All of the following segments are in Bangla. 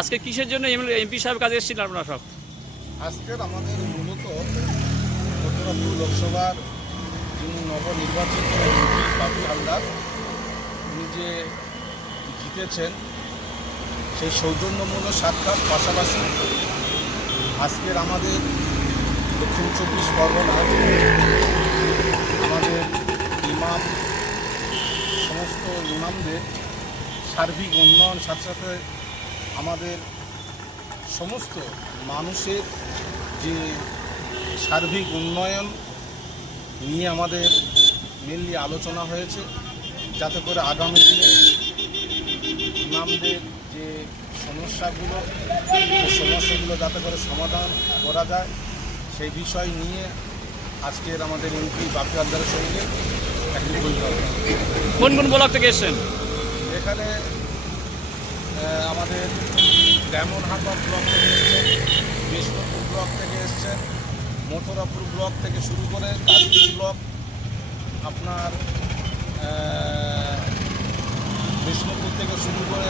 আজকে কিসের জন্য এমপি সাহেব কাজে এসেছিলেন আপনারা সব? আজকের আমাদের মূলত মথুরাপুর লোকসভার যিনি নবনির্বাচিত এমপি বাপি হালদার, উনি যে জিতেছেন সেই সৌজন্যমূলক সাক্ষাৎ, পাশাপাশি আজকের আমাদের দক্ষিণ চব্বিশ পরগনার আমাদের ইমাম, সমস্ত ইমামদের সার্বিক উন্নয়ন, সাথে সাথে আমাদের সমস্ত মানুষের যে সার্বিক উন্নয়ন নিয়ে আমাদের মেনলি আলোচনা হয়েছে, যাতে করে আগামী দিনে ইমামদের যে সমস্যাগুলো যাতে করে সমাধান করা যায় সেই বিষয় নিয়ে আজকের আমাদের এমপি বাপি হালদারের সঙ্গে একটি বৈঠক। কোন কোন ব্লক থেকে এসেছেন? এখানে আমাদের ডেমনহাটা ব্লক থেকে এসছেন, বিষ্ণুপুর ব্লক থেকে এসছেন, মথুরাপুর ব্লক থেকে শুরু করে কাশী ব্লক, আপনার বিষ্ণুপুর থেকে শুরু করে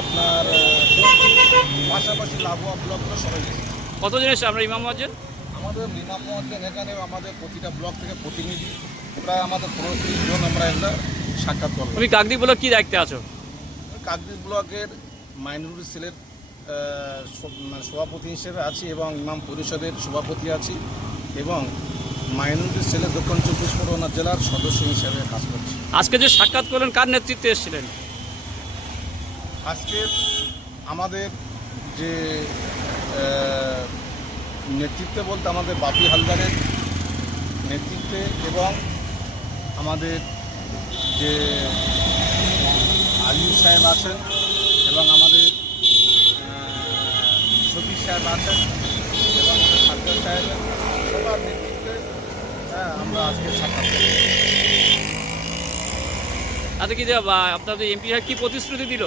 আপনার পাশাপাশি লাভুয়া ব্লকগুলো সবাই এসেছে। কতজন এসছে আপনার ইমাম মসজিদ? আমাদের ইমাম মসজিদ এখানে আমাদের প্রতিটা ব্লক থেকে প্রতিনিধি, প্রায় আমাদের 35 জন আমরা একটা সাক্ষাৎ করলাম। তুমি কাকদ্বীপ ব্লক কি দায়িত্বে আছো? কাকদ্বীপ ব্লকের মাইনরিটি সেলের সভাপতি হিসেবে আছি এবং ইমাম পরিষদের সভাপতি আছি এবং মাইনরিটি সেলের দক্ষিণ চব্বিশ পরগনা জেলার সদস্য হিসেবে কাজ করছি। আজকে যে সাক্ষাৎ করলেন কার নেতৃত্বে এসেছিলেন? আজকে আমাদের যে নেতৃত্বে বলতে আমাদের বাপি হালদারের নেতৃত্বে এবং আমাদের যে আলিউ সাহেব আছেন এবং আমাদের শফিক সাহেব আছেন এবং আমাদের সাজ্জাদ সাহেবের সবার নেতৃত্বে আমরা আজকে সাক্ষাৎ করি। তাতে কি আপনাদের এমপি সাহেব কি প্রতিশ্রুতি দিল?